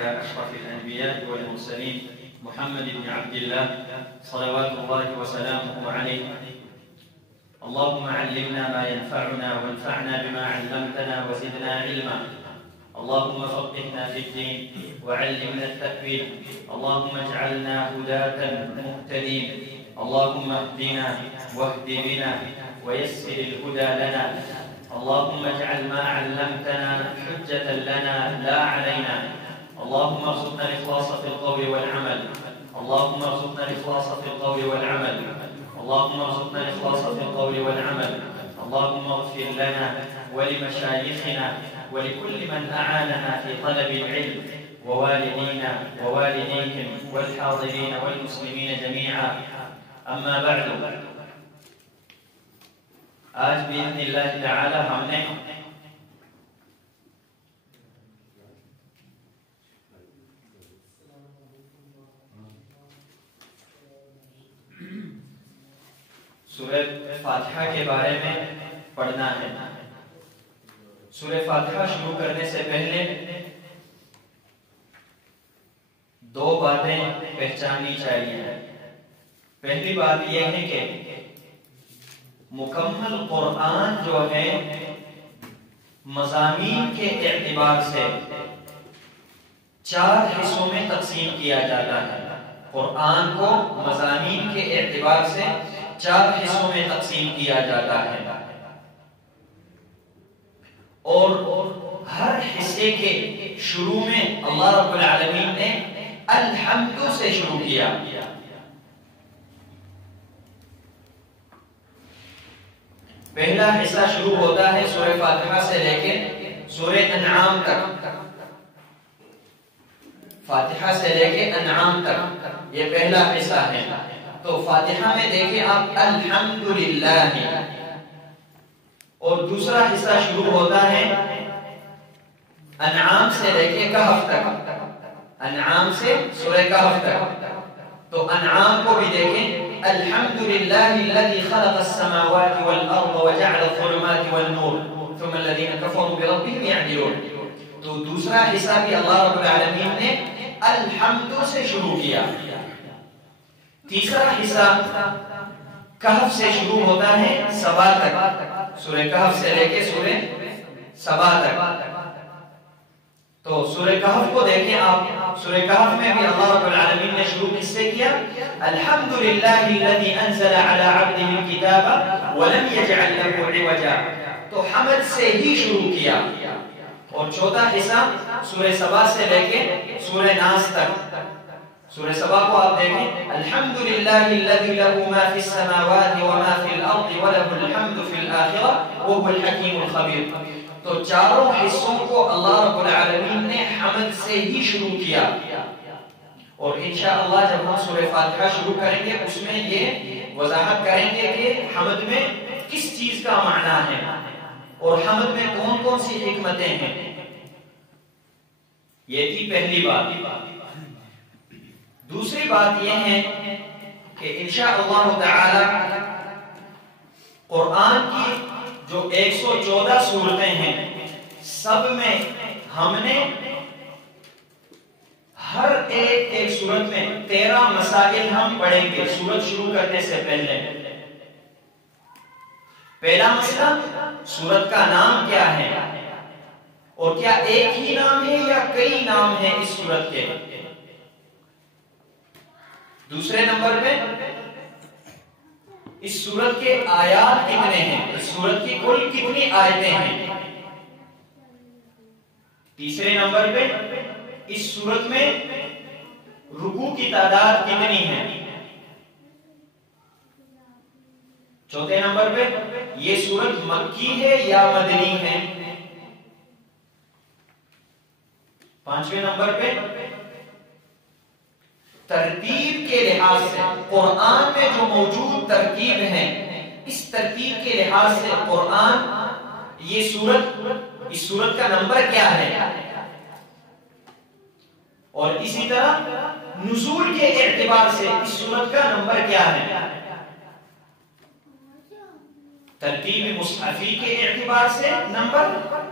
على أشرف الأنبياء والمرسلين محمد بن عبد الله صلوات الله وسلامه عليه. اللهم علمنا ما ينفعنا وانفعنا بما علمتنا وزدنا علما. اللهم فقهنا في الدين وعلمنا التأويل. اللهم اجعلنا هداة مهتدين. اللهم اهدنا واهد بنا ويسر الهدى لنا. اللهم اجعل ما علمتنا حجة لنا لا علينا. اللهم ارزقنا الإخلاص في القول والعمل. اللهم ارزقنا الإخلاص في القول والعمل. اللهم ارزقنا الإخلاص في القول والعمل. اللهم اغفر لنا ولمشايخنا ولكل من أعاننا في طلب العلم، ووالدينا ووالديهم والحاضرين والمسلمين جميعا. أما بعد، آج بإذن الله تعالى ہم نے سورہ فاتحہ کے بارے میں پڑھنا ہے۔ سورہ فاتحہ شروع کرنے سے پہلے دو باتیں پہچاننی چاہیے۔ پہلی بات یہ ہے کہ مکمل قرآن جو ہے مضامین کے اعتبار سے 4 حصوں میں تقسیم کیا جاتا ہے۔ قرآن کو مضامین کے اعتبار سے 4 حصوں میں تقسیم کیا جاتا ہے، اور ہر حصے کے شروع میں اللہ رب العالمین نے الحمد سے شروع کیا۔ پہلا حصہ شروع ہوتا ہے سورہ فاتحہ سے لے کے سورہ انعام تک۔ فاتحہ سے لے کے انعام تک یہ پہلا حصہ ہے۔ تو فاتحہ میں دیکھیں آپ الحمدللہ ہے، اور دوسرا حصہ شروع ہوتا ہے انعام سے لے کے کہف تک، انعام سے سورہ کہف تک۔ تو انعام کو بھی دیکھیں الحمدللہ الذی خلق السماوات والارض وجعل الظلمات والنور ثم الذین کفروا بربهم یعدلون۔ تو دوسرا حصہ بھی اللہ رب العالمین نے الحمد سے شروع کیا۔ تیسرا حصہ کہف سے شروع ہوتا ہے سبا تک، سورہ کہف سے لے کے سورہ سبا تک۔ تو سورہ کہف کو دیکھیں آپ، سورہ کہف میں بھی اللہ رب العالمین نے شروع کس سے کیا؟ الحمدللہ الذی انزل علی عبدہ الکتاب ولم یجعل لہ عوجا۔ تو حمد سے ہی شروع کیا۔ اور چوتھا حصہ سورہ سبا سے لے کے سورہ ناس تک۔ سورہ سبا کو آپ دیکھیں الحمدللہ الذی لہ ما فی السماوات وما فی الارض ولہ الحمد فی الآخرہ وہو الحکیم الخبیر۔ تو چاروں حصوں کو اللہ رب العالمین نے حمد سے ہی شروع کیا۔ اور انشاءاللہ جب ہم سورہ فاتحہ شروع کریں گے اس میں یہ وضاحت کریں گے کہ حمد میں کس چیز کا معنی ہے اور حمد میں کون کون سی حکمتیں ہیں۔ یہ تھی پہلی بات۔ دوسری بات یہ ہے کہ انشاءاللہ تعالی قرآن کی جو 114 سورتیں ہیں سب میں ہم نے ہر ایک سورت میں 13 مسائل ہم پڑھیں گے سورت شروع کرنے سے پہلے۔ پہلا مسئلہ سورت کا نام کیا ہے، اور کیا ایک ہی نام ہے یا کئی نام ہیں اس سورت کے۔ دوسرے نمبر پہ اس سورت کے آیات کتنے ہیں، اس سورت کی کل کتنی آیتیں ہیں۔ تیسرے نمبر پہ اس سورت میں رکوع کی تعداد کتنی ہے۔ چوتھے نمبر پہ یہ سورت مکی ہے یا مدنی ہے۔ پانچویں نمبر پہ ترتیب کے لحاظ سے قرآن میں جو موجود ترتیب ہے اس ترتیب کے لحاظ سے قرآن یہ سورت، اس سورت کا نمبر کیا ہے، اور اسی طرح نزول کے اعتبار سے اس سورت کا نمبر کیا ہے۔ ترتیب مصحفی کے اعتبار سے نمبر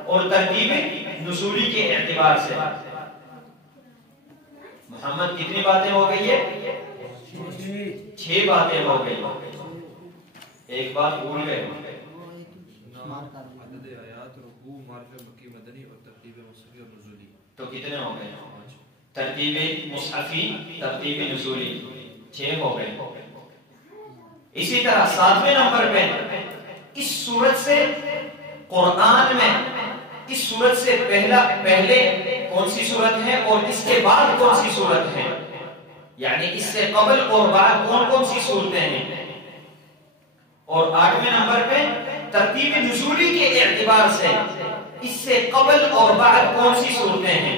اور ترتیب نزولی کے اعتبار سے۔ محمد کتنی باتیں ہو گئی ہے؟ 6 باتیں ہو گئی. ایک بات بھول گئے. عدد آیات، رکوع، معرف مکی مدنی اور ترتیب مصحفی اور نزولی. تو کتنے ہو گئے؟ ترتیب مصحفی، ترتیب نزولی، 6 ہو گئے. اسی طرح 7ویں نمبر پہ اس سورت سے قرآن میں اس سورت سے پہلے کون سی سورت ہے اور اس کے بعد کون سی سورت ہے، یعنی اس سے قبل اور بعد کون کون سی صورتیں ہیں. اور 8ویں نمبر پہ ترتیب نزولی کے اعتبار سے اس سے قبل اور بعد کون سی صورتیں ہیں.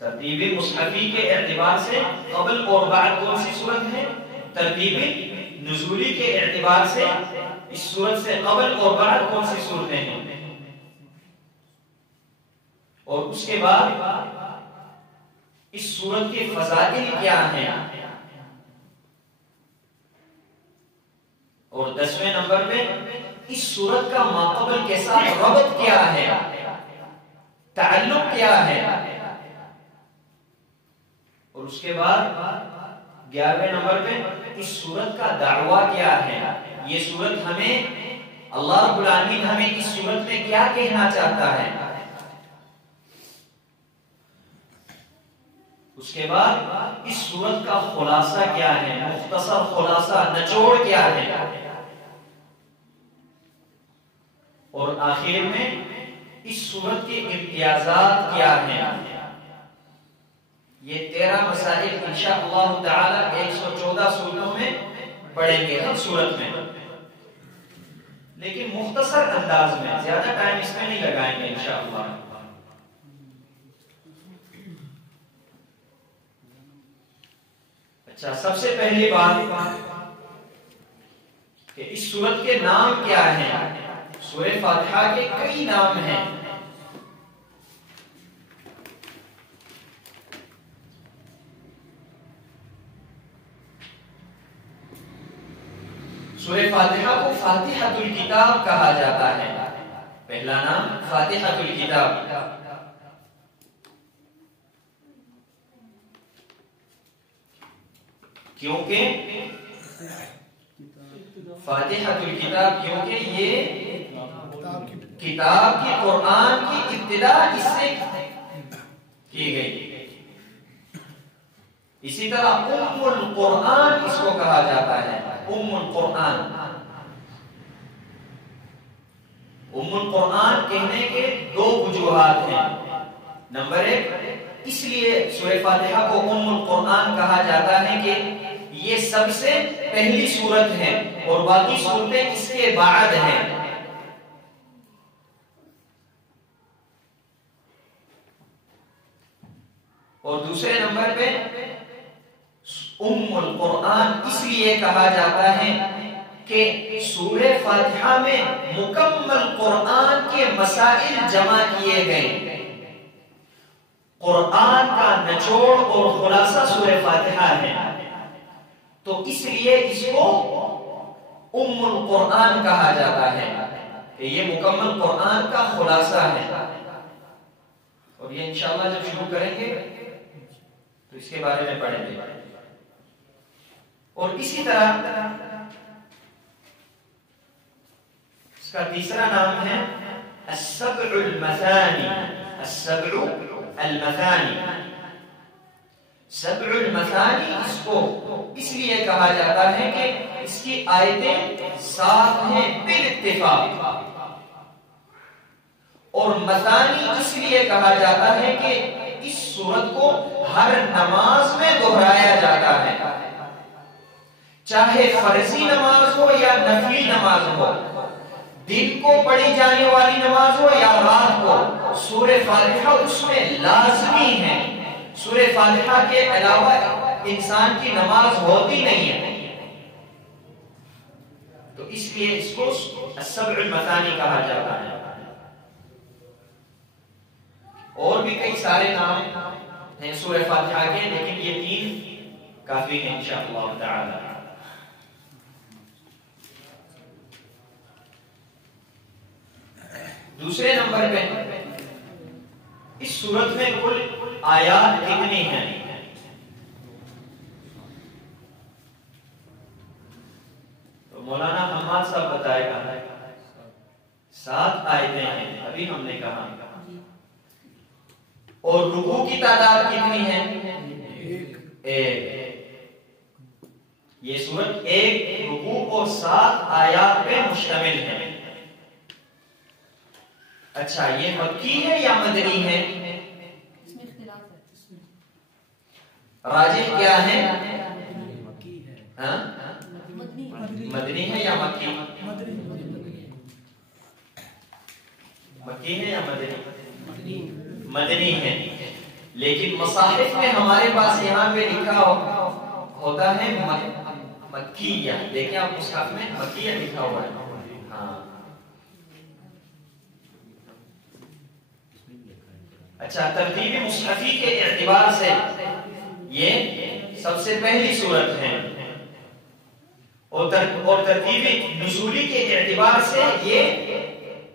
ترتیب مصحفی کے اعتبار سے قبل اور بعد کون سی صورت ہے، ترتیب نزولی کے اعتبار سے اس صورت سے قبل اور بعد کون سی صورتیں ہیں. اور اس کے بعد اس صورت کے فضائل کیا ہیں. اور 10ویں نمبر پہ اس صورت کا ماقبل کے ساتھ ربط کیا ہے، تعلق کیا ہے. اور اس کے بعد 11ویں نمبر پہ اس صورت کا دعویٰ کیا ہے. یہ صورت ہمیں اللہ رب العالمین ہمیں اس صورت میں کیا کہنا چاہتا ہے. اس کے بعد اس صورت کا خلاصہ کیا ہے، مختصر خلاصہ، نچوڑ کیا ہے. اور آخر میں اس صورت کے امتیازات کیا ہیں. یہ 13 مسائل انشاءاللہ تعالی 114 صورتوں میں پڑھیں گے ہر صورت میں، لیکن مختصر انداز میں، زیادہ ٹائم اس میں نہیں لگائیں گے انشاءاللہ. اچھا، سب سے پہلی بات کہ اس صورت کے نام کیا ہیں. سورہ فاتحہ کے کئی نام ہیں. سورہ فاتحہ کو فاتحۃ الکتاب کہا جاتا ہے. پہلا نام فاتحۃ الکتاب، کیونکہ فاتحۃ الکتاب کیونکہ یہ کتاب کی قرآن کی ابتدا اس سے کی گئی. اسی طرح ام القرآن اس کو کہا جاتا ہے. ام القرآن، ام القرآن کہنے کے 2 وجوہات ہیں. نمبر 1، اس لیے سورہ فاتحہ کو ام القرآن کہا جاتا ہے کہ یہ سب سے پہلی سورت ہے اور باقی سورتیں اس کے بعد ہیں. اور دوسرے نمبر پہ ام القرآن اس لیے کہا جاتا ہے کہ سورہ فاتحہ میں مکمل قرآن کے مسائل جمع کیے گئے. قرآن کا نچوڑ اور خلاصہ سورہ فاتحہ ہے، تو اس لیے اس کو ام القرآن کہا جاتا ہے کہ یہ مکمل قرآن کا خلاصہ ہے. اور یہ انشاءاللہ جب شروع کریں گے تو اس کے بارے میں پڑھیں گے. اور اسی طرح اس کا تیسرا نام ہے السبع المثانی. السبع المثانی، سبع المثانی اس کو اس لیے کہا جاتا ہے کہ اس کی آیتیں 7 ہیں بالاتفاق. اور مثانی اس لیے کہا جاتا ہے کہ اس سورت کو ہر نماز میں دہرایا جاتا ہے، چاہے فرضی نماز ہو یا نفلی نماز ہو، دن کو پڑھی جانے والی نماز ہو یا رات کو، سورہ فاتحہ اس میں لازمی ہے. سورہ فاتحہ کے علاوہ انسان کی نماز ہوتی نہیں ہے. تو اس لیے اس کو السبع المثانی کہا جاتا ہے. اور بھی کئی سارے نام ہیں سورہ فاتحہ کے، لیکن یہ 3 کافی ہیں انشاءاللہ تعالی. دوسرے نمبر پہ اس سورت میں کل آیات کتنی ہیں؟ تو مولانا حماد صاحب بتائے گا 7 آیتیں ہیں ابھی ہم نے کہا. اور رکوع کی تعداد کتنی ہے؟ 1. یہ سورت 1 رکوع اور 7 آیات پہ مشتمل ہے. اچھا یہ مکی ہے یا مدنی ہے؟ اس میں اختلاف ہے. راجح کیا ہے؟ مدنی ہے یا مکی؟ مکی ہے یا مدنی؟ مدنی ہے. لیکن مصاحف میں ہمارے پاس یہاں پہ لکھا ہوتا ہے مکیہ. دیکھیں آپ مصحف میں مکیہ لکھا ہوا ہے. ہاں اچھا ترتیب مصحفی کے اعتبار سے یہ سب سے پہلی سورت ہے اور ترتیب نزولی کے اعتبار سے یہ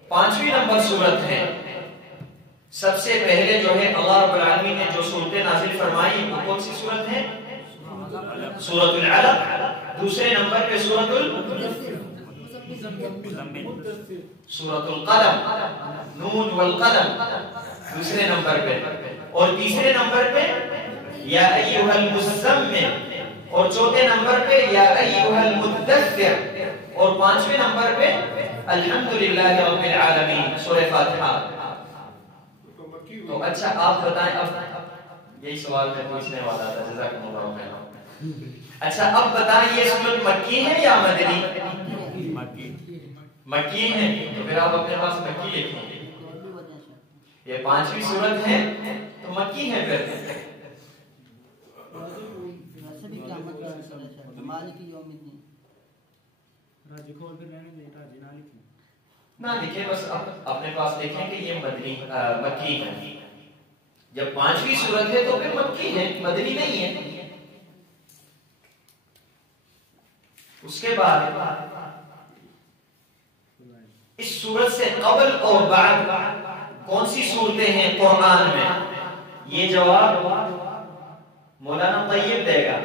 5ویں نمبر سورت ہے. سب سے پہلے جو ہے اللہ رب العالمین نے جو سورتیں نازل فرمائی وہ کون سی سورت ہے؟ سورۃ العلق. دوسرے نمبر پہ سورۃ القلم، نون والقلم دوسرے نمبر پہ. اور تیسرے نمبر پہ یا ایھا المزمل. اور چوتھے نمبر پہ یا ایھا المدثر. اور 5ویں نمبر پہ الحمدللہ رب العالمین سورہ فاتحہ. تو اچھا آپ بتائیں، اب یہی سوال میں پوچھنے والا تھا. جزاکم اللہ خیر. اچھا اب بتائیں یہ سورت مکی ہے یا مدنی؟ مکی ہے. تو پھر آپ اپنے پاس مکی لکھیں. یہ 5ویں سورت ہے تو مکی ہے. پھر نہ لکھیں، بس اپنے پاس لکھیں کہ یہ مکی ہے. جب 5ویں سورت ہے تو پھر مکی ہے، مدنی نہیں ہے. اس کے بعد اس سورت سے قبل اور بعد کون سی صورتیں ہیں قرآن میں؟ یہ جواب مولانا طیب دے گا.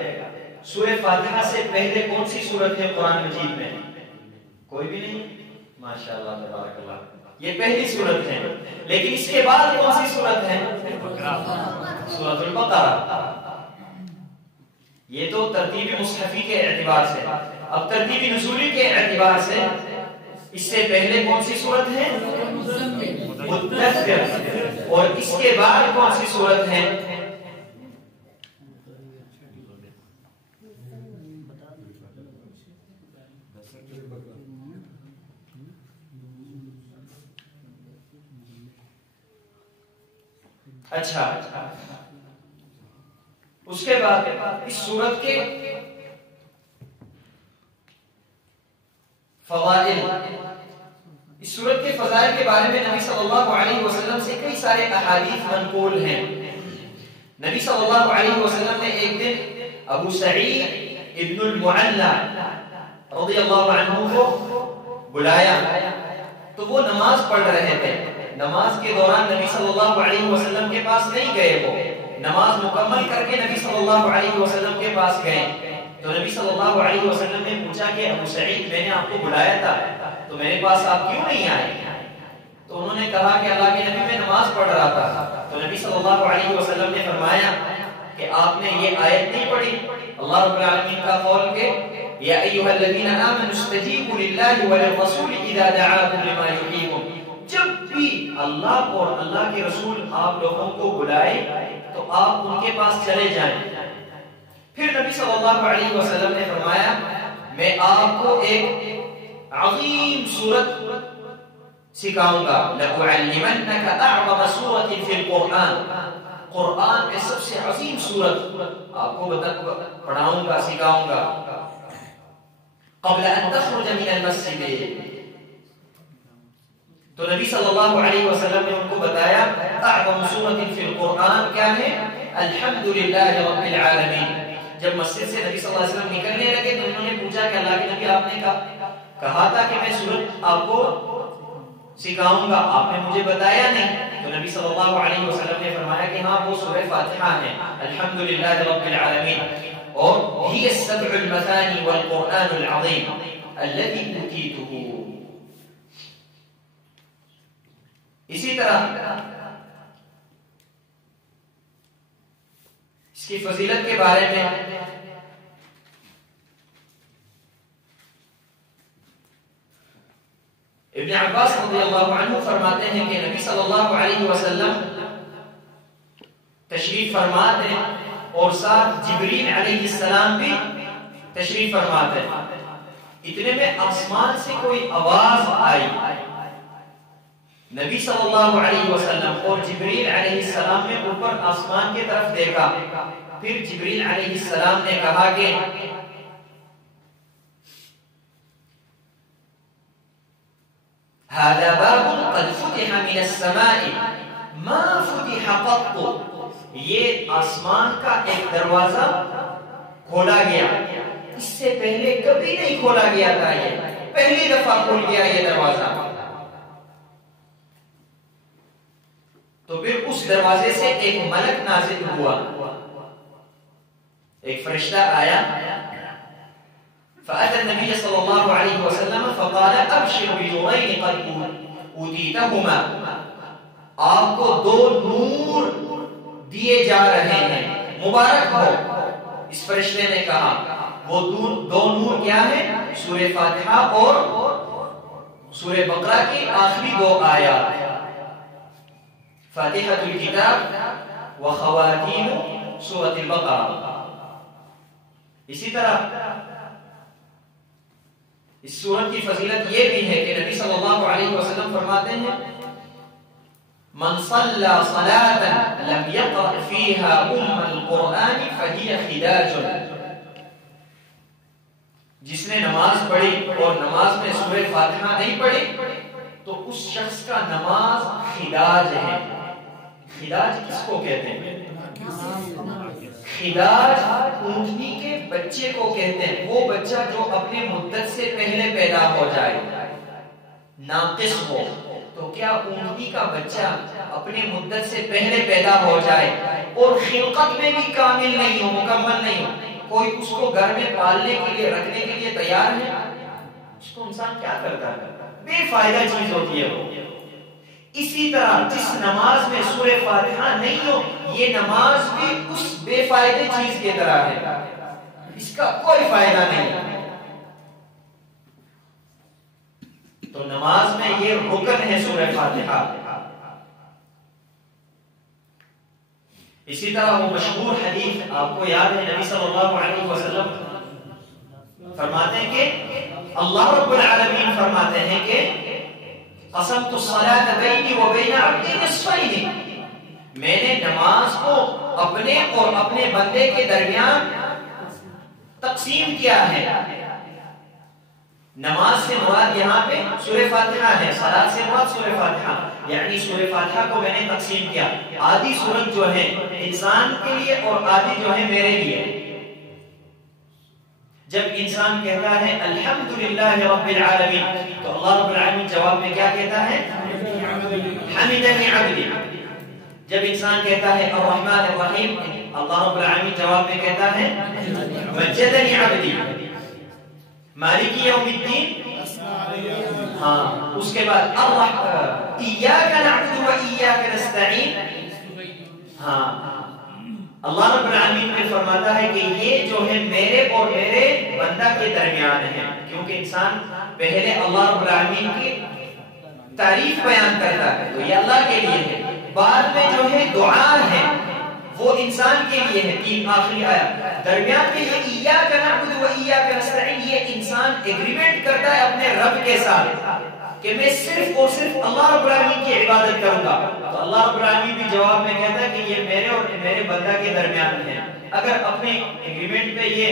سورہ فاتحہ سے پہلے کون سی سورت ہے قرآن مجید میں؟ کوئی بھی نہیں. ماشاءاللہ تبارک اللہ. یہ پہلی سورت ہے. لیکن اس کے بعد کون سی سورت ہے؟ سورۃ البقرہ. یہ تو ترتیب مصحفی کے اعتبار سے. اب ترتیب نزولی کے اعتبار سے اس سے پہلے کون سی سورت ہے؟ مدثر. اور اس کے بعد کون سی سورت ہے؟ اچھا اس کے بعد اس سورت کے فضائل، اس سورت کے فضائل کے بارے میں نبی صلی اللہ علیہ وسلم سے کئی سارے احادیث منقول ہیں. نبی صلی اللہ علیہ وسلم نے ایک دن ابو سعید ابن المعلا رضی اللہ عنہ کو بلایا تو وہ نماز پڑھ رہے تھے. نماز کے دوران نبی صلی اللہ علیہ وسلم کے پاس نہیں گئے. وہ نماز مکمل کر کے نبی صلی اللہ علیہ وسلم کے پاس گئے. تو نبی صلی اللہ علیہ وسلم نے پوچھا کہ ابو سعید میں نے آپ کو بلایا تھا تو میرے پاس آپ کیوں نہیں آئے؟ تو انہوں نے کہا کہ اللہ کے نبی میں نماز پڑھ رہا تھا. تو نبی صلی اللہ علیہ وسلم نے فرمایا کہ آپ نے یہ آیت نہیں پڑھی اللہ رب العالمین کا قول کہ یا ایھا الذین آمنوا استجیبوا للہ وللرسول اذا دعاکم لما یحییکم. جب بھی اللہ اور اللہ کے رسول آپ لوگوں کو بلائے تو آپ ان کے پاس چلے جائیں. پھر نبی صلی اللہ علیہ وسلم نے فرمایا میں آپ کو ایک عظیم سورت سکھاؤں گا. لَأُعَلِّمَنَّكَ أَعْظَمَ سُورَةٍ فِي الْقُرْآنِ. قرآن میں سب سے عظیم سورت آپ کو پڑھاؤں گا، سکھاؤں گا. قبل ان تخرج من المسجد. تو نبی صلی اللہ علیہ وسلم نے ان کو بتایا اعظم سورۃ فی القرآن کیا ہے؟ الحمدللہ رب العالمین. جب مسجد سے نبی صلی اللہ علیہ وسلم نکلنے لگے تو انہوں نے پوچھا کہ اللہ کے نبی آپ نے کہا تھا کہ میں سورت آپ کو سکھاؤں گا، آپ نے مجھے بتایا نہیں. تو نبی صلی اللہ علیہ وسلم نے فرمایا کہ ہاں وہ سورہ فاتحہ ہے، الحمدللہ رب العالمین، اور هي السبع المثاني والقرآن العظيم الذي أوتيته. اسی طرح اس کی فضیلت کے بارے میں ابن عباس رضی اللہ عنہ فرماتے ہیں کہ نبی صلی اللہ علیہ وسلم تشریف فرماتے ہیں اور ساتھ جبریل علیہ السلام بھی تشریف فرماتے ہیں. اتنے میں آسمان سے کوئی آواز آئی، نبی صلی اللہ علیہ وسلم اور جبریل علیہ السلام نے اوپر آسمان کی طرف دیکھا. پھر جبریل علیہ السلام نے کہا کہ هذا باب قد فتح من السماء ما فتح قط. یہ آسمان کا ایک دروازہ کھولا گیا، اس سے پہلے کبھی نہیں کھولا گیا تھا، یہ پہلی دفعہ کھول گیا یہ دروازہ. تو پھر اس دروازے سے ایک ملک نازل ہوا، ایک فرشتہ آیا. فأتى النبي صلى الله عليه وسلم فقال أبشر بنورين قد أوتيتهما. آپ کو دو نور دیے جا رہے ہیں، مبارک ہو. اس فرشتے نے کہا وہ دو نور کیا ہے؟ سورہ فاتحہ اور سورہ بقرہ کی آخری دو آیات، فاتحة الكتاب وخواتیم سورة البقرہ. اسی طرح اس سورت کی فضیلت یہ بھی ہے کہ نبی صلی اللہ علیہ وسلم فرماتے ہیں من صلى صلاة لم يقرأ فيها القرآن فهي خداج. جس نے نماز پڑھی اور نماز میں سورہ فاتحہ نہیں پڑھی تو اس شخص کا نماز خداج ہے. خداج کس کو کہتے ہیں؟ خداج اونٹنی کے بچے کو کہتے ہیں. وہ بچہ جو اپنے مدت سے پہلے پیدا ہو جائے، ناقص ہو. تو کیا اونٹنی کا بچہ اپنے مدت سے پہلے پیدا ہو جائے اور خلقت میں بھی کامل نہیں ہو، مکمل نہیں ہو، کوئی اس کو گھر میں پالنے کے لیے رکھنے کے لیے تیار ہے، اس کو انسان کیا کرتا ہے؟ بے فائدہ چیز ہوتی ہے وہ. اسی طرح جس نماز میں سورہ فاتحہ نہیں ہو، یہ نماز بھی اس بے فائدے چیز کی طرح ہے، اس کا کوئی فائدہ نہیں. تو نماز میں یہ رکن ہے سورہ فاتحہ. اسی طرح وہ مشہور حدیث آپ کو یاد ہے، نبی صلی اللہ علیہ وسلم فرماتے ہیں کہ اللہ رب العالمین فرماتے ہیں کہ قسمت الصلاة بینی و بین عبدی نصفین. میں نے نماز کو اپنے اور اپنے بندے کے درمیان تقسیم کیا ہے. نماز سے مراد یہاں پہ سورہ فاتحہ ہے، صلاۃ سے مراد سورہ فاتحہ، یعنی سورہ فاتحہ کو میں نے تقسیم کیا. آدھی سورت جو ہے انسان کے لیے اور آدھی جو ہے میرے لیے. جب انسان کہتا ہے الحمدللہ رب العالمین تو اللہ رب العالمین جواب میں کیا کہتا ہے؟ حمدنی عبدی. جب انسان کہتا ہے الرحمن الرحیم اللہ رب العالمین جواب میں کہتا ہے مجدنی عبدی. مالک یوم الدین، ہاں اس کے بعد ایاک نعبد و ایاک نستعین. ہاں اللہ رب العالمین نے فرماتا ہے کہ یہ جو ہے میرے اور میرے بندہ کے درمیان ہے، کیونکہ انسان پہلے اللہ رب العالمین کی تعریف بیان کرتا ہے تو یہ اللہ کے لیے ہے، بعد میں جو ہے دعا ہے وہ انسان کے لیے ہے. تین آخری آیات درمیان میں یہ ایاک نعبد و ایاک نستعین، یہ انسان ایگریمنٹ کرتا ہے اپنے رب کے ساتھ کہ میں صرف اور صرف اللہ رب العالمین کی عبادت کروں گا. تو اللہ رب العالمین بھی جواب میں کہتا ہے کہ یہ میرے اور میرے بندہ کے درمیان ہے. اگر اپنے ایگریمنٹ پہ یہ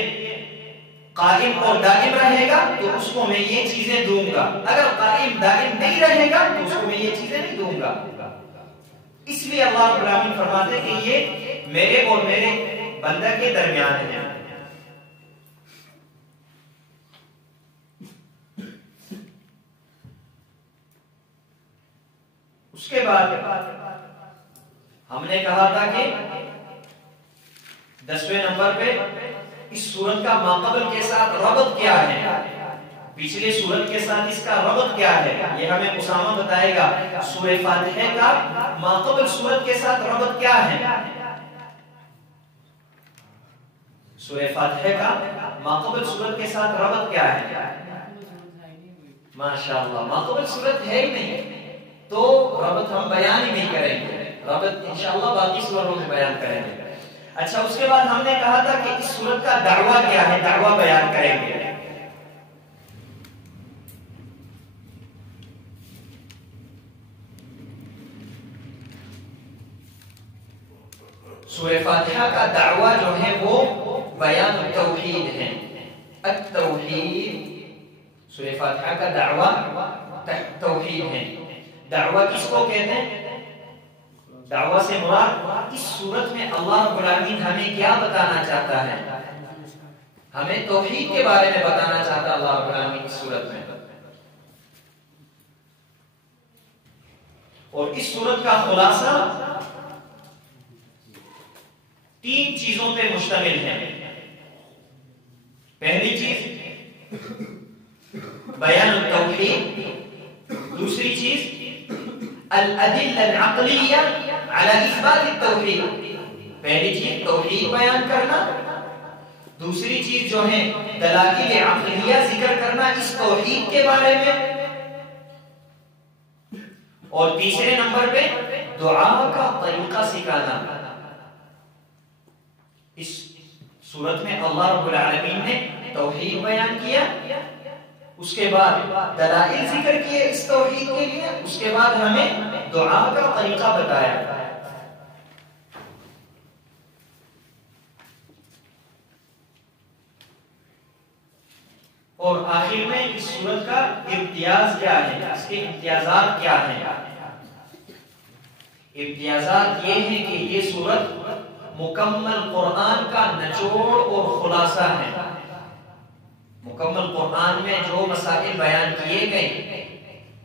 قائم اور دائم رہے گا تو اس کو میں یہ چیزیں دوں گا، اگر قائم دائم نہیں رہے گا تو اس کو میں یہ چیزیں نہیں دوں گا. اس لیے اللہ رب العالمین فرماتے ہیں کہ یہ میرے اور میرے بندہ کے درمیان ہے. اس کے بعد ہم نے کہا تھا کہ 10ویں نمبر پہ اس سورت کا ماقبل کے ساتھ ربط کیا ہے، پچھلے سورت کے ساتھ اس کا ربط کیا ہے، یہ ہمیں اسامہ بتائے گا۔ سورہ فاتحہ کا ماقبل سورت کے ساتھ ربط کیا ہے؟ سورہ فاتحہ کا ماقبل سورت کے ساتھ ربط کیا ہے؟ ماشاءاللہ، ماقبل سورت ہے ہی نہیں تو ربط ہم بیان ہی نہیں کریں گے، ربط انشاءاللہ باقی سورتوں میں بیان کریں گے۔ اچھا، اس کے بعد ہم نے کہا تھا کہ اس سورت کا دعویٰ کیا ہے، دعویٰ بیان کریں گے۔ سورہ فاتحہ کا دعویٰ جو ہے وہ بیان التوحید ہے، التوحید۔ سورہ فاتحہ کا دعویٰ توحید ہے۔ دعویٰ کس کو کہتے ہیں؟ دعویٰ سے مراد اس سورت میں اللہ رب العالمین ہمیں کیا بتانا چاہتا ہے؟ ہمیں توحید کے بارے میں بتانا چاہتا ہے اللہ رب العالمین اس سورت میں۔ اور اس سورت کا خلاصہ 3 چیزوں پہ مشتمل ہے۔ پہلی چیز بیان التوحید، دوسری چیز الادلہ العقلیہ علی اثبات التوحید۔ پہلی چیز توحید بیان کرنا، دوسری چیز جو ہے دلائل عقلیہ ذکر کرنا اس توحید کے بارے میں، اور تیسرے نمبر پہ دعا کا طریقہ سکھانا۔ اس سورت میں اللہ رب العالمین نے توحید بیان کیا، اس کے بعد دلائل ذکر کیے اس توحید کے لیے، اس کے بعد ہمیں دعا کا طریقہ بتایا۔ اور آخر میں اس سورت کا امتیاز کیا ہے، اس کے امتیازات کیا ہیں؟ امتیازات یہ ہیں کہ یہ سورت مکمل قرآن کا نچوڑ اور خلاصہ ہے۔ مکمل قرآن میں جو مسائل بیان کیے گئے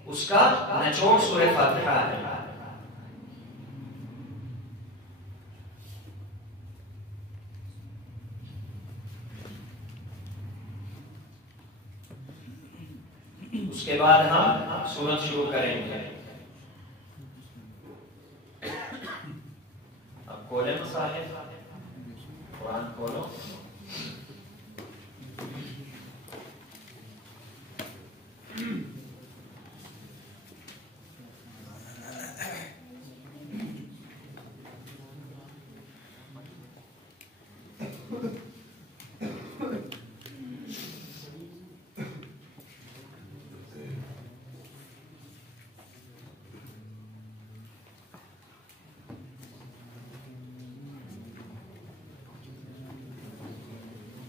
اس کا نچوڑ سورہ فاتحہ ہے۔ اس کے بعد ہم سورت شروع کریں گے۔ اب کھولیں مصاحف، قرآن کھولو۔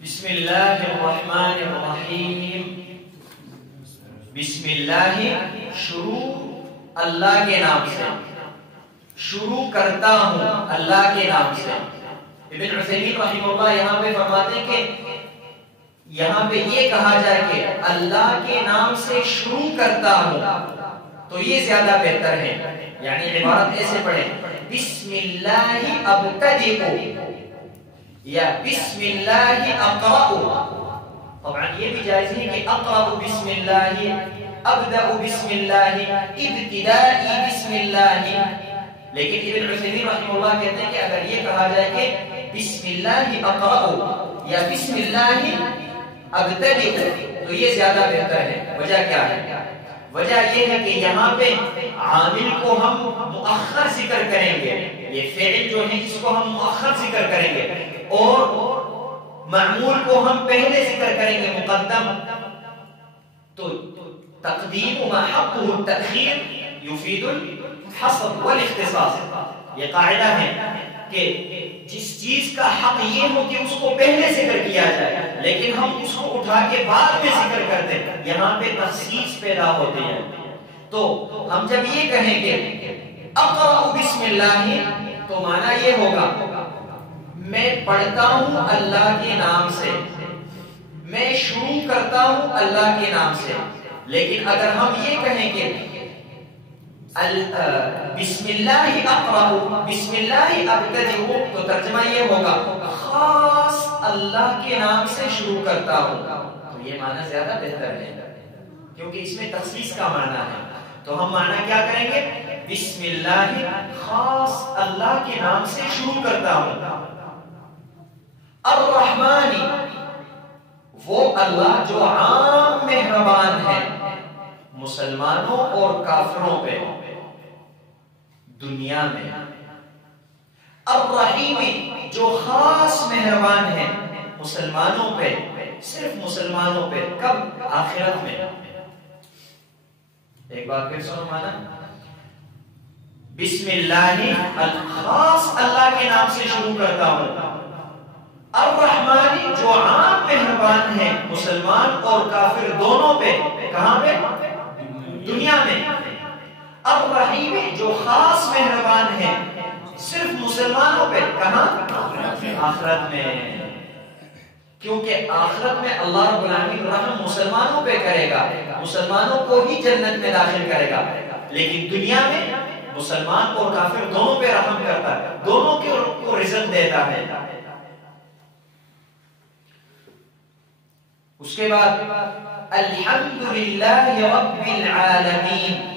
بسم اللہ الرحمن الرحیم۔ بسم اللہ، شروع اللہ کے نام سے، شروع کرتا ہوں اللہ کے نام سے۔ ابن عثیمین رحمہ اللہ یہاں پہ فرماتے ہیں کہ یہاں پہ یہ کہا جائے کہ اللہ کے نام سے شروع کرتا ہوں تو یہ زیادہ بہتر ہے، یعنی عبارت ایسے پڑھیں، بسم اللہ ابتدئ یا بسم اللہ اقرأ۔ طبعا یہ بھی جائز ہے کہ اقرأ بسم اللہ، ابدأ بسم اللہ، ابتدائی بسم اللہ، لیکن ابن عثیمین رحمہ اللہ کہتے ہیں کہ اگر یہ کہا جائے کہ بسم اللہ اقرأ یا بسم اللہ ابتدئ تو یہ زیادہ بہتر ہے۔ وجہ کیا ہے؟ وجہ یہ ہے کہ یہاں پہ عامل کو ہم مؤخر ذکر کریں گے، یہ فعل جو ہے اس کو ہم مؤخر ذکر کریں گے، اور معمول کو ہم پہلے ذکر کریں گے مقدم، تو تقدیم ما حقه التأخیر یفید الحصر والاختصاص۔ یہ قاعدہ ہے کہ جس چیز کا حق یہ ہو کہ اس کو پہلے ذکر کیا جائے لیکن ہم اس کو اٹھا کے بعد میں ذکر کرتے ہیں، یہاں پہ تخصیص پیدا ہوتی ہے۔ تو ہم جب یہ کہیں گے اقرأ بسم اللہ تو معنی یہ ہوگا میں پڑھتا ہوں اللہ کے نام سے، میں شروع کرتا ہوں اللہ کے نام سے۔ لیکن اگر ہم یہ کہیں کہ بسم اللہ اقرأ، بسم اللہ ابتدئ، تو ترجمہ یہ ہوگا خاص اللہ کے نام سے شروع کرتا ہوں. تو یہ معنی زیادہ بہتر ہے کیونکہ اس میں تخصیص کا معنی ہے. تو ہم معنی کیا کریں گے؟ بسم اللہ خاص اللہ کے نام سے شروع کرتا ہوں. الرحمن وہ اللہ جو عام مہربان ہے مسلمانوں اور کافروں پہ دنیا میں. الرحیم جو خاص مہربان ہے مسلمانوں پہ، صرف مسلمانوں پہ. کب؟ آخرت میں. ایک بار پھر سنو مانا، بسم اللہ خاص اللہ کے نام سے شروع کرتا ہوں. الرحمن جو عام مہربان ہے مسلمان اور کافر دونوں پہ. کہاں پہ؟ دنیا میں. الرحیم جو خاص مہربان ہے صرف مسلمانوں پہ. کہاں؟ آخرت میں. کیونکہ آخرت میں اللہ رب العالمین رحم مسلمانوں پہ کرے گا، مسلمانوں کو ہی جنت میں داخل کرے گا. لیکن دنیا میں مسلمان اور کافر دونوں پہ رحم کرتا ہے، دونوں کو رزق دیتا ہے. اس کے بعد الحمدللہ رب العالمین.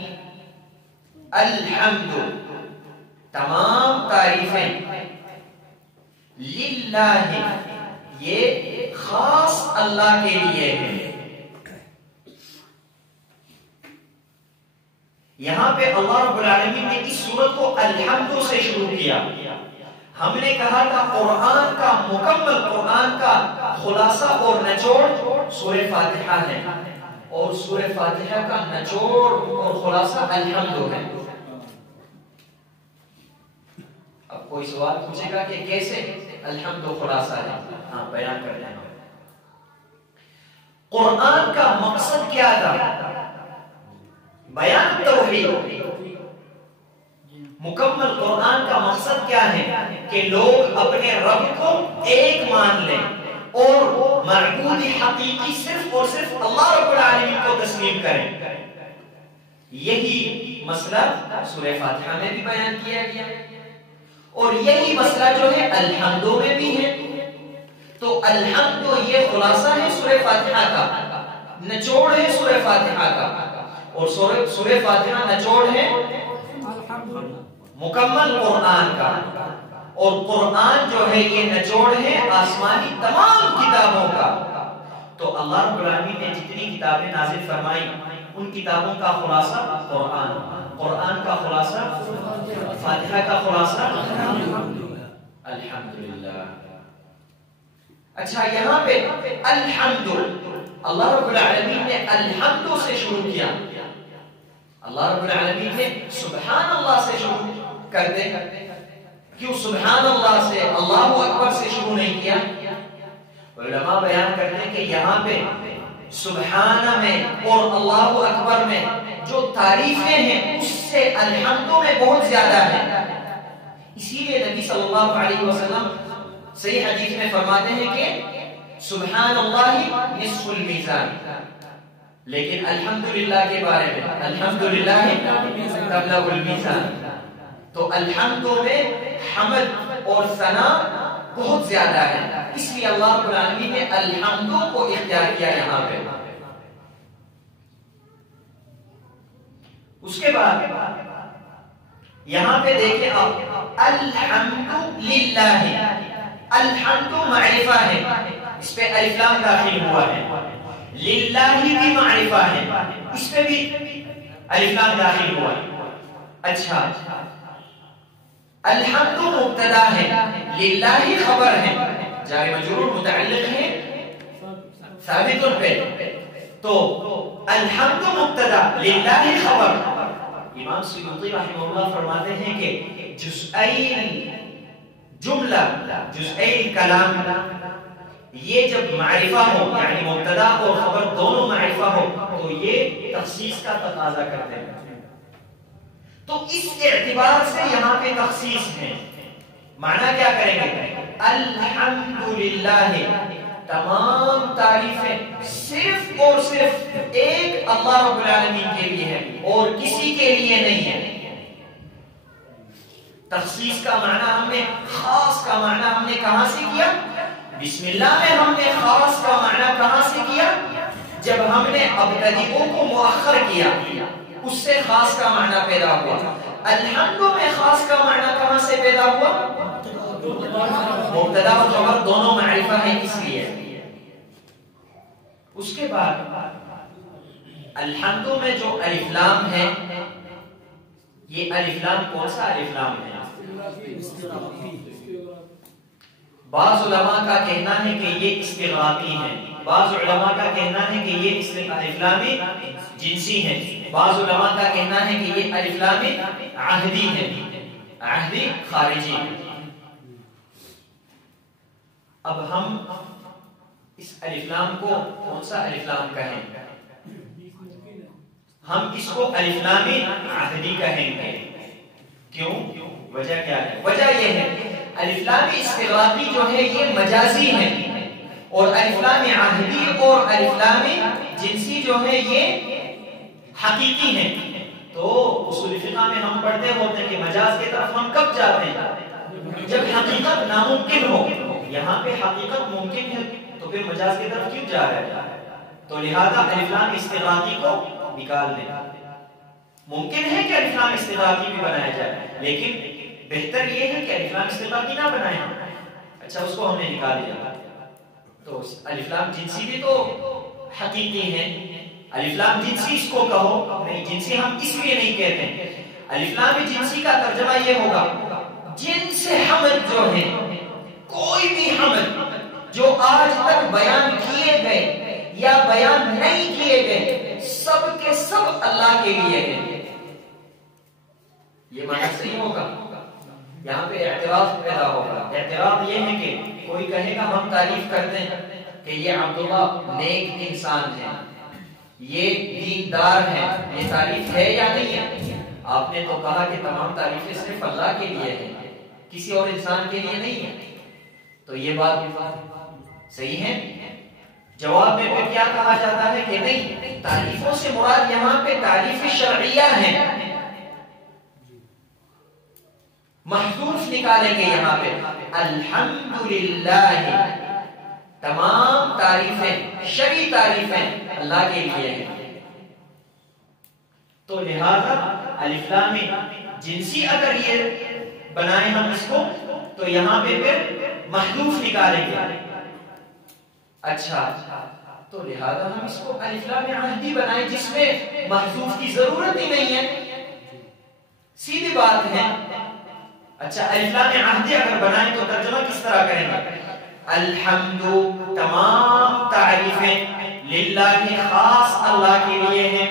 الحمد تمام تعریفیں، للہ یہ خاص اللہ کے لیے ہے. یہاں پہ اللہ رب العالمین نے اس سورت کو الحمد سے شروع کیا. ہم نے کہا تھا قرآن کا مکمل، قرآن کا خلاصہ اور نچوڑ سورہ فاتحہ ہے، اور سورہ فاتحہ کا نچوڑ اور خلاصہ الحمد ہے. اب کوئی سوال پوچھے گا کہ کیسے الحمد خلاصہ ہے؟ ہاں بیان کر دیں. قرآن کا مقصد کیا تھا؟ بیان توحید. مکمل قرآن کا مقصد کیا ہے؟ کہ لوگ اپنے رب کو ایک مان لیں اور معبود حقیقی صرف اور صرف اللہ رب العالمین کو تسلیم کریں. یہی مسئلہ سورہ فاتحہ میں بھی بیان کیا گیا، اور یہی مسئلہ جو ہے الحمد میں بھی ہے. تو الحمد یہ خلاصہ ہے سورہ فاتحہ کا، نچوڑ ہے سورہ فاتحہ کا، اور سورہ فاتحہ نچوڑ ہے مکمل قرآن کا. اور قرآن جو ہے یہ نچوڑ ہے آسمانی تمام کتابوں کا. تو اللہ رب العالمین نے جتنی کتابیں نازل فرمائی ان کتابوں کا خلاصہ قرآن، قرآن کا خلاصہ فاتحہ کا خلاصہ الحمدللہ. اچھا یہاں پہ الحمد اللہ رب العالمین نے الحمد سے شروع کیا. اللہ رب العالمین نے سبحان اللہ سے شروع کرتے، کیوں سبحان اللہ سے، اللہ اکبر سے شروع نہیں کیا؟ علماء بیان کرتے ہیں کہ یہاں پہ سبحان میں اور اللہ اکبر میں جو تعریفیں ہیں اس سے الحمد میں بہت زیادہ ہے. اسی لیے نبی صلی اللہ علیہ وسلم صحیح حدیث میں فرماتے ہیں کہ سبحان اللہ نصف المیزان. لیکن الحمدللہ کے بارے میں الحمدللہ تبلغ المیزان. تو الحمد میں حمد اور ثنا بہت زیادہ ہے، اس لیے اللہ رب العالمین نے الحمد کو اختیار کیا یہاں پہ. اس کے بعد یہاں پہ دیکھیں آپ الحمد للہ. الحمد معرفہ ہے، اس پہ الف لام داخل ہوا ہے. للہ بھی معرفہ ہے، اس پہ بھی الف لام داخل ہوا ہے. اچھا الحمد مبتدا ہے، للہ خبر ہے، جار مجرور متعلق ہے ثابت پہ. تو الحمد مبتدا للہ خبر. امام سیوطی رحمہ اللہ فرماتے ہیں کہ جزئی جملہ، جزئی کلام یہ جب معرفہ ہو، یعنی مبتدا اور خبر دونوں معرفہ ہو، تو یہ تخصیص کا تقاضا کرتے ہیں. تو اس اعتبار سے یہاں پہ تخصیص ہے. معنی کیا کریں گے؟ الحمدللہ تمام تعریفیں صرف اور صرف ایک اللہ رب العالمین کے لیے ہے اور کسی کے لیے نہیں ہے. تخصیص کا معنی ہم نے، خاص کا معنی ہم نے کہاں سے کیا؟ بسم اللہ میں ہم نے خاص کا معنی کہاں سے کیا؟ جب ہم نے ابتدیوں کو مؤخر کیا، اس سے خاص کا معنی پیدا ہوا. الحمد میں خاص کا معنی کہاں سے پیدا ہوا؟ مبتدا اور خبر دونوں معرفہ ہیں اس لیے. اس کے بعد الحمد میں جو الف لام ہے، یہ الف لام کون سا الف لام ہے؟ بعض علماء کا کہنا ہے کہ یہ استغراقی ہے، بعض علماء کا کہنا ہے کہ یہ الف لام جنسی ہے، بعض علماء کا کہنا ہے کہ یہ الف لام عہدی ہے، عہدی خارجی. اب ہم اس الف لام کو کون سا الف لام کہیں؟ ہم اس کو الف لام عہدی کہیں گے. کیوں؟ وجہ کیا ہے؟ وجہ یہ ہے الف لام استغراقی جو ہے یہ مجازی ہے، اور الف لام عہدی اور الف لام جنسی جو ہے یہ حقیقی ہے. تو اصول فقہ میں ہم پڑھتے ہوتے ہیں کہ مجاز کی طرف ہم کب جاتے ہیں؟ جب حقیقت ناممکن ہو. یہاں پہ حقیقت ممکن ہے تو پھر مجاز کی طرف کیوں جا رہا ہے؟ تو لہذا الف لام استغراقی کو نکال دیں. ممکن ہے کہ الف لام استغراقی بھی بنایا جائے، لیکن بہتر یہ ہے کہ الف لام استغراقی نہ بنائیں. اچھا، اس کو ہم نے نکال دیا. تو الف لام جنسی بھی تو حقیقی ہے. الف لام جنسی اس کو کہو، نہیں جنسی ہم اس لیے نہیں کہتے. الف لام جنسی کا ترجمہ یہ ہوگا جنس حمد جو ہے، کوئی بھی حمد جو آج تک بیان کیے گئے یا بیان نہیں کیے گئے، سب کے سب اللہ کے لیے ہیں. یہ معنی صحیح ہوگا. یہاں پہ اعتراض پیدا ہوگا. اعتراض یہ ہے کہ کوئی کہے گا ہم تعریف کرتے ہیں کہ یہ عبداللہ نیک انسان ہے، یہ دیندار ہے، یہ تعریف ہے یا نہیں ہے؟ آپ نے تو کہا کہ تمام تعریفیں صرف اللہ کے لیے ہیں، کسی اور انسان کے لیے نہیں ہے. تو یہ بات صحیح ہے. جواب میں پھر کیا کہا جاتا ہے کہ نہیں، تعریفوں سے مراد یہاں پہ تعریف شرعیہ ہے. محذوف نکالیں گے یہاں پہ الحمدللہ، تمام تعریفیں شرعی تعریفیں اللہ کے لیے ہیں. تو لہذا الف لام جنسی اگر یہ بنائیں ہم اس کو، تو یہاں پہ پھر محذوف نکالیں گے. اچھا، تو لہذا ہم اس کو الف لام عہدی بنائیں جس میں محذوف کی ضرورت ہی نہیں ہے. سیدھی بات ہے. اچھا، الف لام عہدی اگر بنائیں تو ترجمہ کس طرح کریں گے؟ الحمد، تمام تعریفیں للہ، خاص اللہ کے لیے ہیں.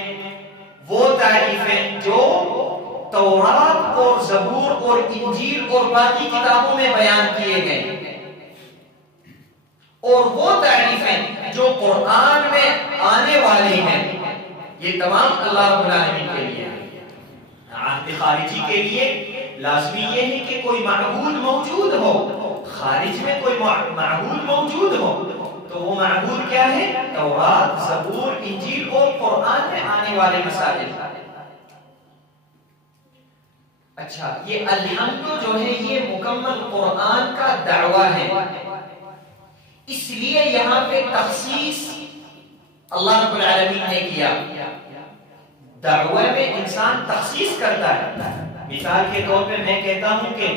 وہ تعریفیں جو تورات اور زبور اور انجیل اور باقی کتابوں میں بیان کیے گئے، اور وہ تعریفیں جو قرآن میں آنے والی ہیں، یہ تمام اللہ رب العالمین کے لیے ہیں. عہد خارجی کے لیے لازمی یہ ہے کہ کوئی معبود موجود ہو. خارج میں کوئی معبود موجود ہو تو وہ معبود کیا ہے؟ تورات، زبور، انجیل اور قرآن میں آنے والے مسائل. اچھا، یہ الحمد جو ہے یہ مکمل قرآن کا دعویٰ ہے. اس لیے یہاں پہ تخصیص اللہ رب العالمین نے کیا. دعوے میں انسان تخصیص کرتا ہے. مثال کے طور پہ میں کہتا ہوں کہ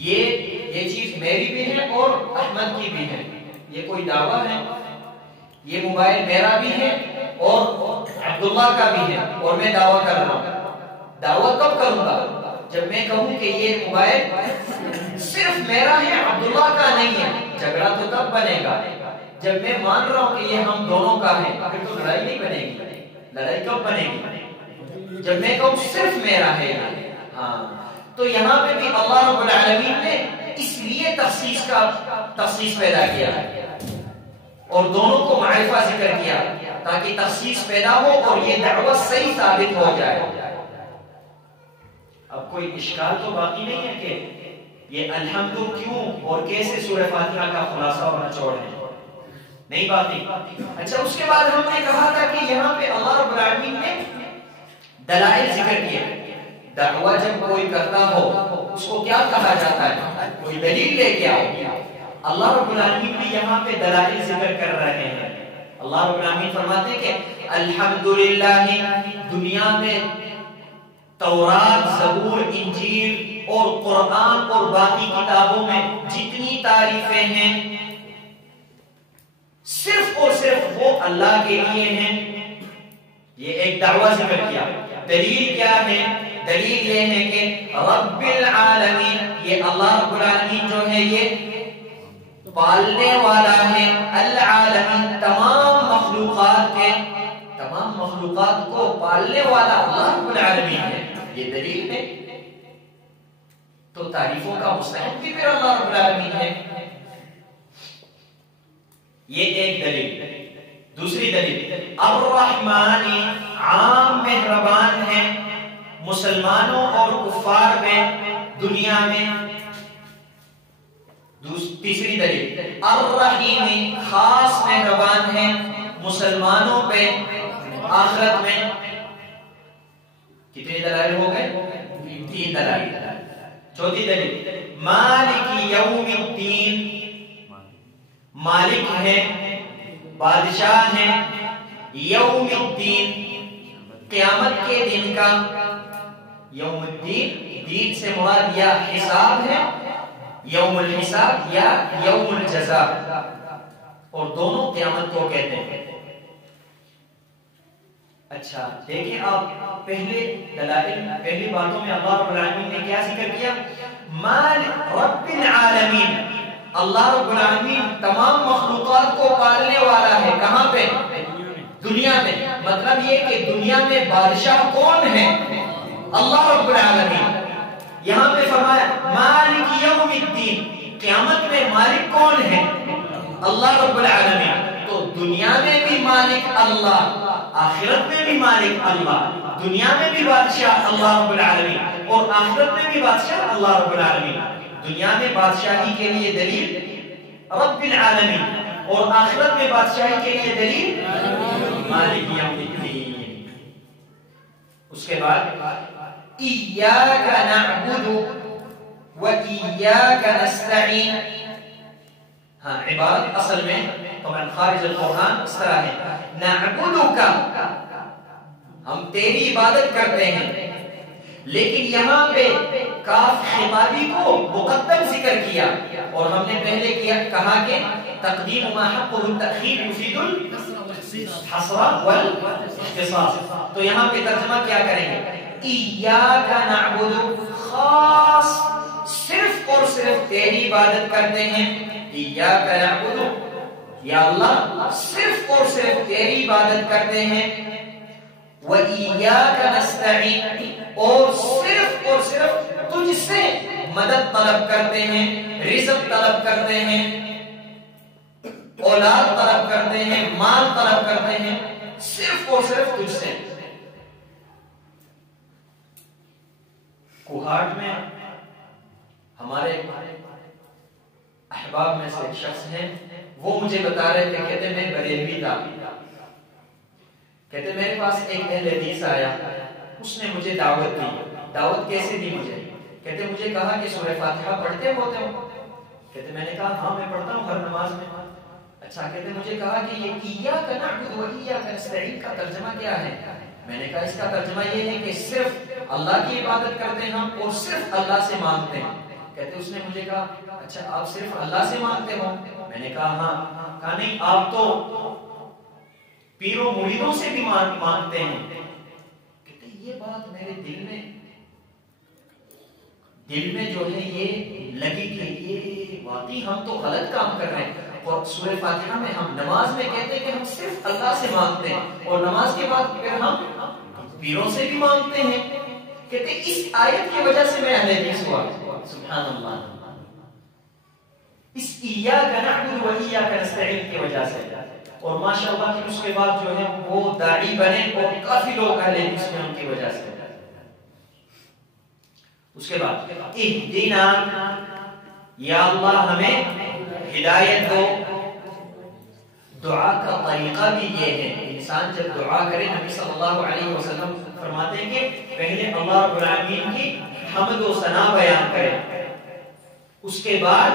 یہ چیز میری بھی ہے اور احمد کی بھی ہے. یہ کوئی دعویٰ ہے. یہ موبائل میرا بھی ہے اور عبداللہ کا بھی ہے، اور میں دعویٰ کر رہا ہوں. دعویٰ کب کروں گا؟ جب میں کہوں کہ یہ موبائل صرف میرا ہے، عبداللہ کا نہیں ہے. جھگڑا تو تب بنے گا جب میں مان رہا ہوں کہ یہ ہم دونوں کا ہے. پھر تو لڑائی نہیں بنے گی. لڑائی کب بنے گی؟ جب میں کہوں صرف میرا ہے. ہاں، تو یہاں پہ بھی اللہ رب العالمین نے اس لیے تخصیص پیدا کیا اور دونوں کو معرفہ ذکر کیا تاکہ تخصیص پیدا ہو اور یہ دعوت صحیح ثابت ہو جائے. اب کوئی اشکال تو باقی نہیں ہے کہ یہ الحمد کیوں اور کیسے سورہ فاتحہ کا خلاصہ اور نچوڑ ہے. نہیں باقی. اچھا اس کے بعد ہم نے کہا تھا کہ یہاں پہ اللہ رب العالمین نے دلائل ذکر کیے. دعویٰ جب کوئی کرتا ہو اس کو کیا کہا جاتا ہے؟ کوئی دلیل لے کے آؤ. اللہ رب العالمین بھی یہاں پہ دلائل ذکر کر رہے ہیں. اللہ رب العالمین فرماتے ہیں کہ الحمدللہ دنیا میں تورات، زبور، انجیل اور قرآن اور باقی کتابوں میں جتنی تعریفیں ہیں صرف اور صرف وہ اللہ کے لیے ہیں. یہ ایک دعویٰ ذکر کیا. دلیل کیا ہے؟ دلیل یہ ہے کہ رب العالمین، یہ اللہ رب العالمین جو ہے یہ پالنے والا ہے. العالمین تمام مخلوقات کے، تمام مخلوقات کو پالنے والا اللہ رب العالمین ہے. یہ دلیل ہے. تو تعریفوں کا مستحق بھی پھر اللہ رب العالمین ہے. یہ ایک دلیل. دوسری دلیل الرحمن، عام مہربان ہے مسلمانوں اور کفار میں، دنیا میں. تیسری دلیل الرحیم، خاص مہربان ہے مسلمانوں پہ آخرت میں. کتنے دلائل ہو گئے؟ 3 دلائل. چوتھی دلیل مالک یوم الدین، مالک ہے، بادشاہ ہے. یوم الدین، قیامت کے دن کا. یوم الدین، دین سے مراد یا حساب ہے، یوم الحساب یا یوم الجزاء، اور دونوں قیامت کو کہتے ہیں. اچھا دیکھیں آپ پہلے دلائل، پہلی باتوں میں اللہ رب العالمین نے کیا ذکر کیا؟ رب العالمین، اللہ رب العالمین تمام مخلوقات کو پالنے والا ہے. کہاں پہ؟ دنیا میں. مطلب یہ کہ دنیا میں بادشاہ کون ہے؟ اللہ رب العالمین. یہاں پہ فرمایا مالک یوم الدین، قیامت میں مالک کون ہے؟ اللہ رب العالمین. تو دنیا میں بھی مالک اللہ، آخرت میں بھی مالک اللہ. دنیا میں بھی بادشاہ اللہ رب العالمین اور آخرت میں بھی بادشاہ اللہ رب العالمین. دنیا میں بادشاہی کے لیے دلیل رب العالمین اور آخرت میں بادشاہی کے لیے دلیل مالک یوم الدین. اس کے بعد ایاک نعبد و ایاک نستعین. ہاں عبادت اصل میں طبعا خارج القرآن اس طرح ہے، نعبدک، ہم تیری عبادت کرتے ہیں. لیکن یہاں پہ کاف خطابی کو مقدم ذکر کیا، اور ہم نے پہلے کہا کہ تقدیم ما حقه التأخیر یفید الحصر والاختصاص. تو یہاں پہ ترجمہ کیا کریں گے؟ ایاک نعبد، خاص صرف اور صرف تیری عبادت کرتے ہیں. ایاک نعبد، یا اللہ صرف اور صرف تیری عبادت کرتے ہیں. وَإِيَّاكَ نَسْتَعِينُ، اور صرف تجھ سے مدد طلب کرتے ہیں، رزق طلب کرتے ہیں، اولاد طلب کرتے ہیں، مال طلب کرتے ہیں، صرف اور صرف تجھ سے. کوہاٹ میں ہمارے احباب میں سے ایک شخص ہیں، وہ مجھے بتا رہے تھے، کہتے میں بریلوی تھا، کہتے میرے پاس ایک اہل حدیث آیا، اس نے مجھے دعوت دی. دعوت کیسے دی مجھے؟ کہتے مجھے کہا کہ سورہ فاتحہ پڑھتے ہوتے ہو؟ کہتے میں نے کہا ہاں میں پڑھتا ہوں ہر نماز میں. اچھا کہتے مجھے کہا کہ یہ ایاک نعبد و ایاک نستعین کا ترجمہ کیا ہے؟ میں نے کہا اس کا ترجمہ یہ ہے کہ صرف اللہ کی عبادت کرتے ہیں ہم اور صرف اللہ سے مانگتے ہیں. کہتے اس نے مجھے کہا اچھا آپ صرف اللہ سے مانگتے ہو؟ میں نے کہا ہاں. کہا نہیں آپ تو پیروں مریدوں سے بھی مانگتے ہیں. کہتے یہ بات میرے دل میں جو ہے یہ لگی کہ یہ واقعی ہم تو غلط کام کر رہے ہیں. اور سورہ فاتحہ میں ہم نماز میں کہتے ہیں کہ ہم صرف اللہ سے مانگتے ہیں اور نماز کے بعد پھر ہم پیروں سے بھی مانگتے ہیں. کہتے اس آیت کی وجہ سے میں اہل حدیث ہوا. سبحان اللہ. اس ایاک نعبد و ایاک نستعین کی وجہ سے. اور ماشاءاللہ کہ اس کے بعد جو ہے وہ داعی بنے اور کافی لوگ اہل حدیث میں ان کی وجہ سے. اس کے بعد اہدنا، یا اللہ ہمیں ہدایت دو. دعا کا طریقہ بھی یہ ہے، انسان جب دعا کرے نبی صلی اللہ علیہ وسلم فرماتے ہیں کہ پہلے اللہ رب العالمین کی حمد و ثنا بیان کرے، اس کے بعد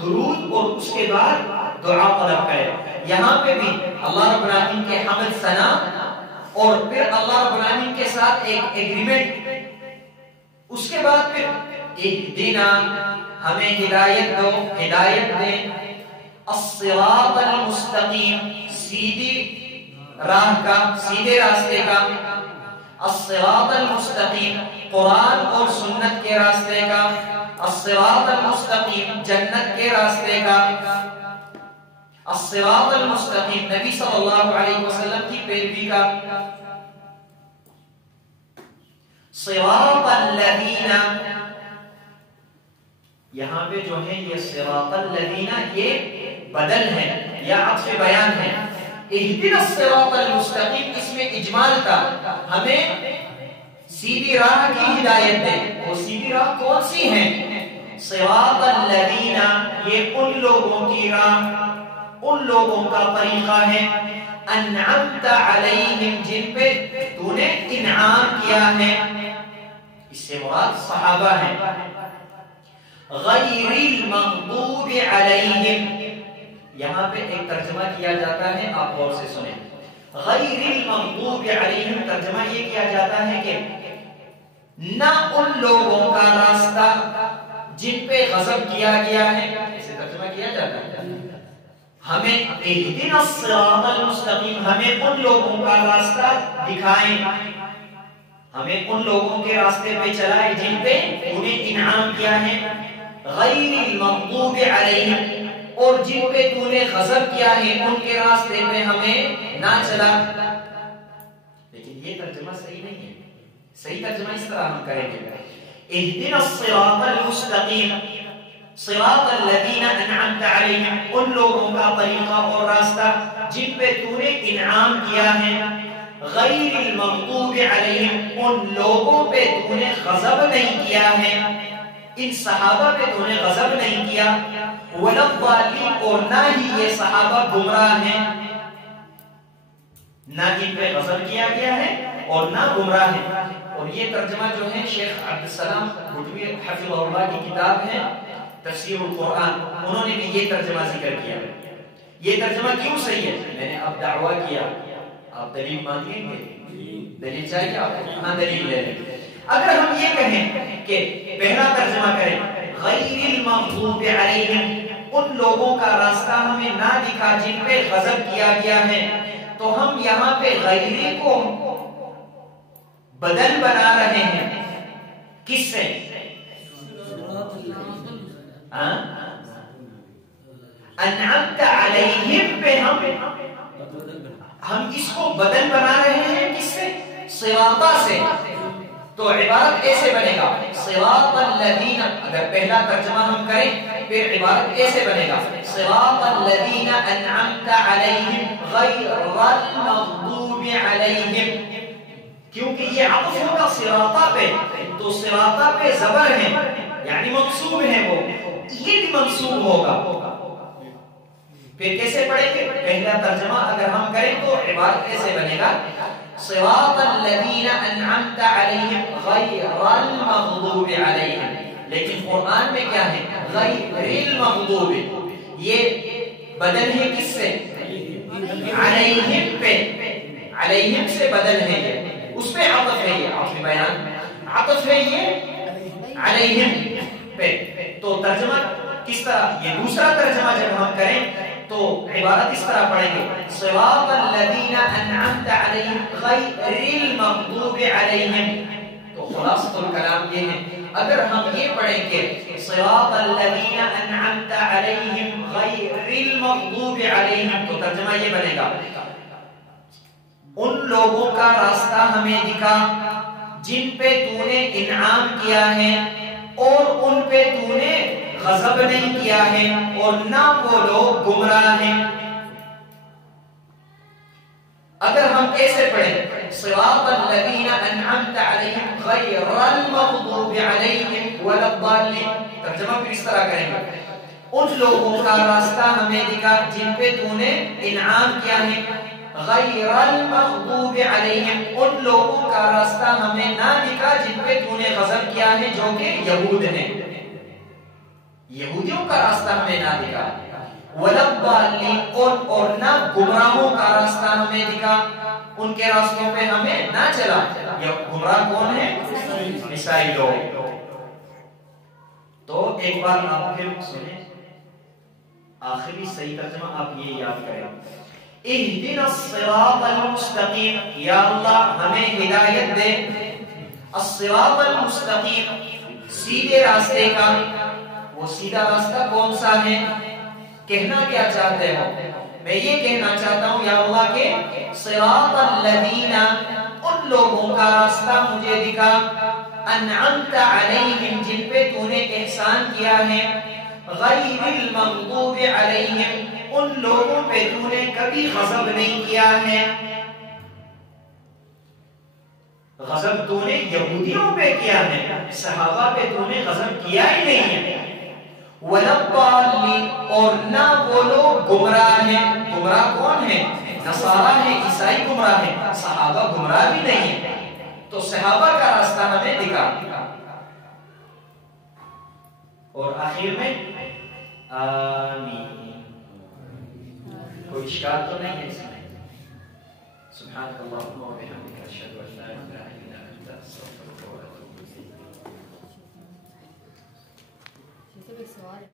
درود اور اس کے بعد دعا طلب کرے۔ یہاں پہ بھی اللہ رب العالمین کے حمد ثنا اور پھر اللہ رب العالمین کے ساتھ ایک ایگریمنٹ، اس کے بعد پھر اہدنا ہمیں ہدایت دو، ہدایت دے، الصراط المستقیم سیدھی راہ کا، سیدھے راستے کا، الصراط المستقیم قرآن اور سنت کے راستے کا، الصراط المستقیم جنت کے راستے کا، الصراط المستقیم نبی صلی اللہ علیہ وسلم کی پیروی کا، صراط الذین، یہاں پہ جو ہے یہ صراط الذین یہ بدل ہے یا عطف بیان ہے۔ اہدنا الصراط المستقیم اس میں اجمال تھا، ہمیں سیدھی راہ کی ہدایت دے، وہ سیدھی راہ کون سی ہے؟ صراط الذین یہ ان لوگوں کی راہ، ان لوگوں کا طریقہ ہے، انعمت علیہم جن پہ تو نے انعام کیا ہے، اس سے مراد صحابہ ہیں، غیر المغضوب علیہم، یہاں پہ ایک ترجمہ کیا جاتا ہے، آپ غور سے سنیں، غیر المغضوب علیہم ترجمہ یہ کیا جاتا ہے کہ نہ ان لوگوں کا راستہ جن پہ غضب کیا گیا ہے، اسے ترجمہ کیا جاتا ہے، ہمیں اہدنا الصراط المستقیم ہمیں ان لوگوں کا راستہ دکھائیں، ہمیں ان لوگوں کے راستے پہ چلائے جن پہ انہیں انعام کیا ہے، غیر المغضوب علیہم اور جن پہ تو نے غضب کیا ہے ان کے راستے پہ ہمیں نہ چلا۔ لیکن یہ ترجمہ صحیح نہیں ہے، صحیح ترجمہ اس طرح ہم کریں گے، اہدنا الصراط المستقیم صراط الذین انعمت علیہم ان لوگوں کا طریقہ اور راستہ جن پہ تو نے انعام کیا ہے، غیر المغضوب علیہم ان لوگوں پہ تو نے غضب نہیں کیا ہے، ان صحابہ پہ تو نے غضب نہیں کیا، ولا الضالین اور نہ ہی یہ صحابہ گمراہ ہیں، نہ ان پہ غضب کیا گیا ہے اور نہ گمراہ ہیں۔ اور یہ ترجمہ جو ہے شیخ عبدالسلام بھٹوی حفظہ اللہ کی کتاب ہے تفسیر القرآن، انہوں نے بھی یہ ترجمہ ذکر کیا۔ یہ ترجمہ کیوں صحیح ہے؟ میں نے اب دعویٰ کیا، آپ دلیل مانگیں گے؟ دلیل چاہیے آپ کو؟ ہاں دلیل لے لیں۔ اگر ہم یہ کہیں کہ پہلا ترجمہ کریں غیر المغضوب علیہم ان لوگوں کا راستہ ہمیں نہ دکھا جن پہ غضب کیا گیا ہے، تو ہم یہاں پہ غیری کو بدل بنا رہے ہیں، کس سے؟ انعمت علیہم پہ ہم اس کو بدل بنا رہے ہیں، کس سے؟ صراطہ سے۔ تو عبارت ایسے بنے گا صراط الذین، اگر پہلا ترجمہ ہم کریں پھر عبارت ایسے بنے گا صراط الذین انعمت علیہم غیر المغضوب علیہم، کیونکہ یہ عطف ہوگا صراطہ پہ، تو صراطہ پہ زبر ہے یعنی منصوب ہے، وہ یہ بھی منصوب ہوگا۔ پھر کیسے پڑھیں گے؟ پہلا ترجمہ اگر ہم کریں تو عبارت ایسے بنے گا صراط الذین انعمت علیہم غیر المغضوب علیہم، لیکن قرآن میں کیا ہے؟ غیر المغضوب، یہ بدل ہے کس سے؟ علیہم پہ، علیہم سے بدل ہے، یہ اس پہ عطف ہے، یہ عطف بیان عطف ہے یہ علیہم پہ۔ تو ترجمہ کس طرح؟ یہ دوسرا ترجمہ جب ہم کریں تو عبارت اس طرح پڑھیں گے صراط الذین انعمت علیہم غیر المغضوب علیہم۔ تو خلاصۃ الکلام یہ ہے، اگر ہم یہ پڑھیں کہ صراط الذین انعمت علیہم غیر المغضوب علیہم، تو ترجمہ یہ بنے گا ان لوگوں کا راستہ ہمیں دکھا جن پہ تو نے انعام کیا ہے اور ان پہ تو نے غضب نہیں کیا ہے اور نہ وہ لوگ گمراہ ہیں۔ اگر ہم ایسے پڑھیں صراط الذین انعمت علیہم غیر المغضوب علیہم ولا الضالین، ترجمہ پھر اس طرح کریں گے ان لوگوں کا راستہ ہمیں دکھا جن پہ تو نے انعام کیا ہے، غیر المغضوب علیہم، ان لوگوں کا راستہ ہمیں نہ دکھا جن پہ تو نے غضب کیا ہے جو کہ یہود ہیں، یہودیوں کا راستہ ہمیں نہ دکھا، وَلَضَّالِّينَ، اور نہ گمراہوں کا راستہ ہمیں دکھا، ان کے راستوں پہ ہمیں نہ چلا۔ یہ گمراہ کون ہے؟ عیسائی لوگ۔ تو ایک بار آپ پھر سنیں، آخری صحیح ترجمہ آپ یہ یاد کریں، اہدنا الصراط المستقیم، یا اللہ ہمیں ہدایت دے، الصراط المستقیم، سیدھے راستے کا۔ وہ سیدھا راستہ کون سا ہے؟ کہنا کیا چاہتے ہو؟ میں یہ کہنا چاہتا ہوں یا اللہ کہ صراط الذین، ان لوگوں کا راستہ مجھے دکھا، انعمت علیہم، جن پہ تو نے احسان کیا ہے، غیر المغضوب علیہم، ان لوگوں پہ تو نے کبھی غضب نہیں کیا ہے۔ غضب تو نے یہودیوں پہ کیا ہے، صحابہ پہ تو نے غضب کیا ہی نہیں ہے۔ وَلَضَّالِّينَ، اور نہ وہ لوگ گمراہ ہیں۔ گمراہ کون ہے؟ نصارہ ہے، عیسائی گمراہ ہے، صحابہ گمراہ بھی نہیں ہے۔ تو صحابہ کا راستہ ہمیں دکھا۔ اور آخر میں آمین۔ کوئی اشکال تو نہیں ہے اس میں؟ سبحانک اللہم و بحمدک، اشہد ان لا الہ الا انت، استغفرک و اتوب الیک۔